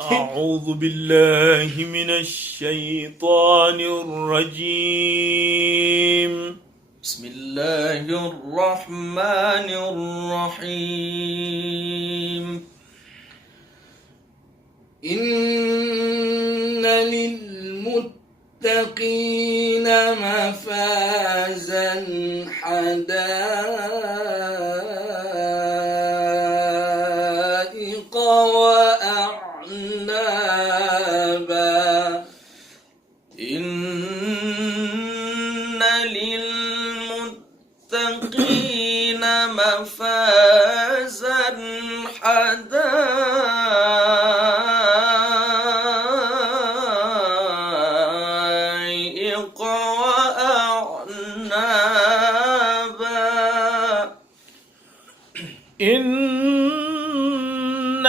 أعوذ بالله من الشيطان الرجيم. بسم الله الرحمن الرحيم. إن للمتقين مفازا حدائق وأعنابا. إن للمتقين مفازا حدائق وأعنابا. إن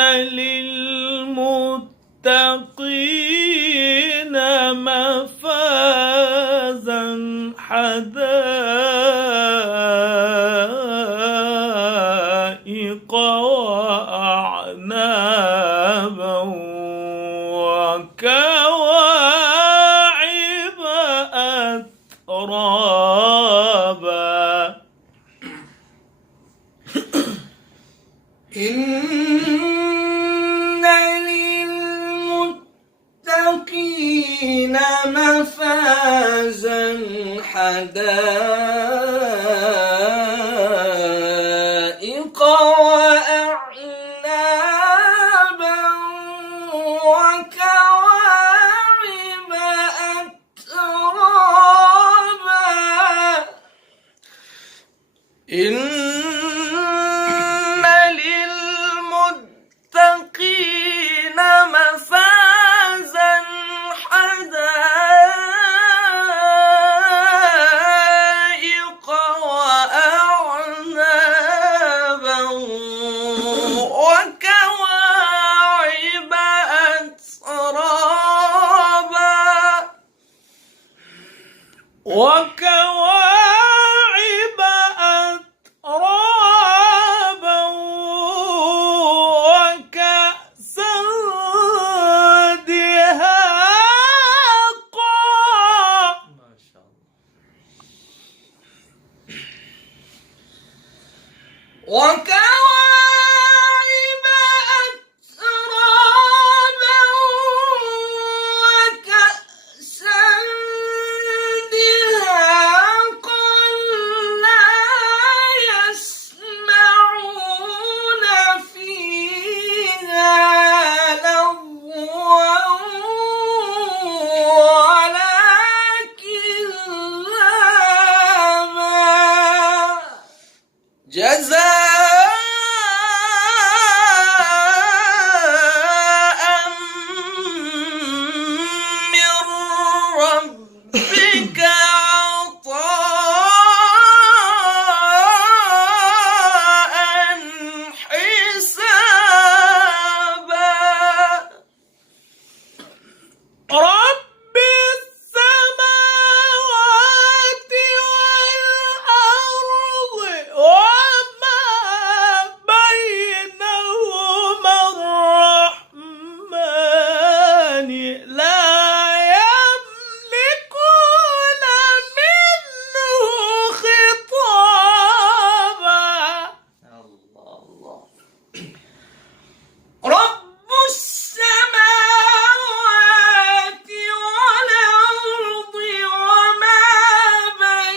للمتقين مفازا حدائق وأعنابا وكواعب أترابا. إن للمتقين مفازا حدائق وأعنابا وكواعب أترابا. إن للمتقين مفازا حدائق وأعنابا وكواعب أترابا. وكواعب أترابا وكأسا دهاقا. ما شاء الله. وكواعب أترابا وكأسا دهاقا لا يسمعون فيها لغوا ولا كذابا. جزاء من ربك عطاء حسابا. رب السماوات والأرض وما بينهما الرحمن لا يملكون منه خطابا. الله رب السماوات والأرض وما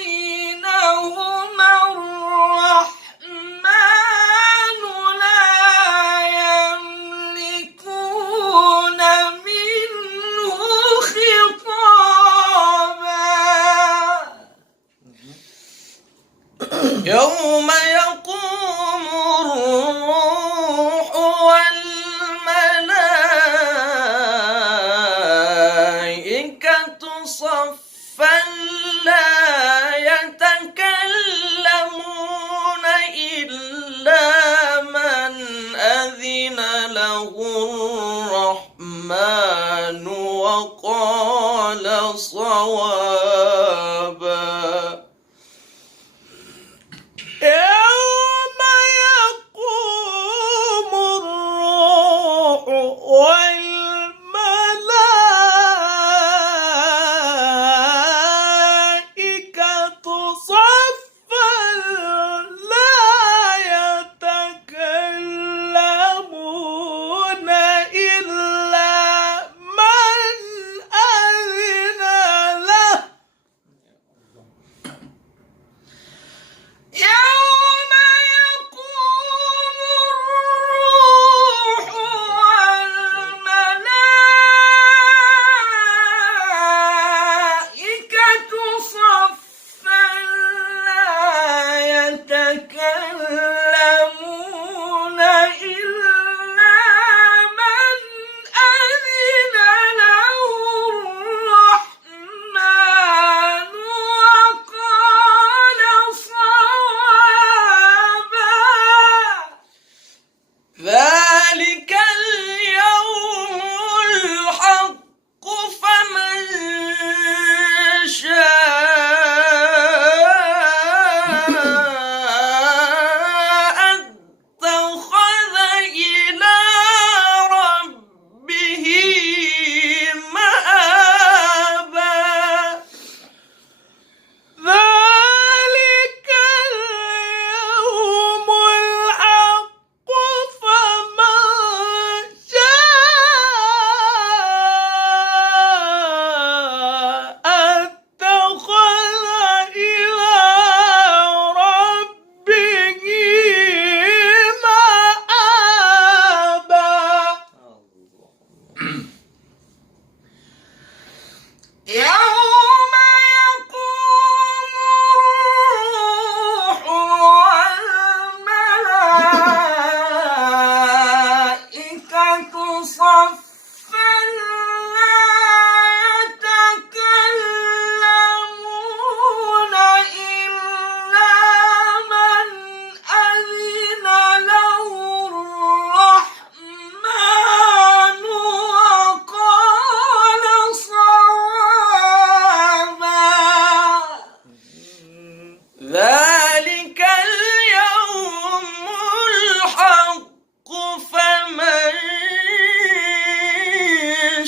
بينهما الرحمن لا يملكون منه خطابا. يوم يقوم الروح والملائكة صفا لا يتكلمون إلا من أذن له الرحمن وقال صوابا. يوم يقوم الروح والملائكة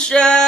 شاء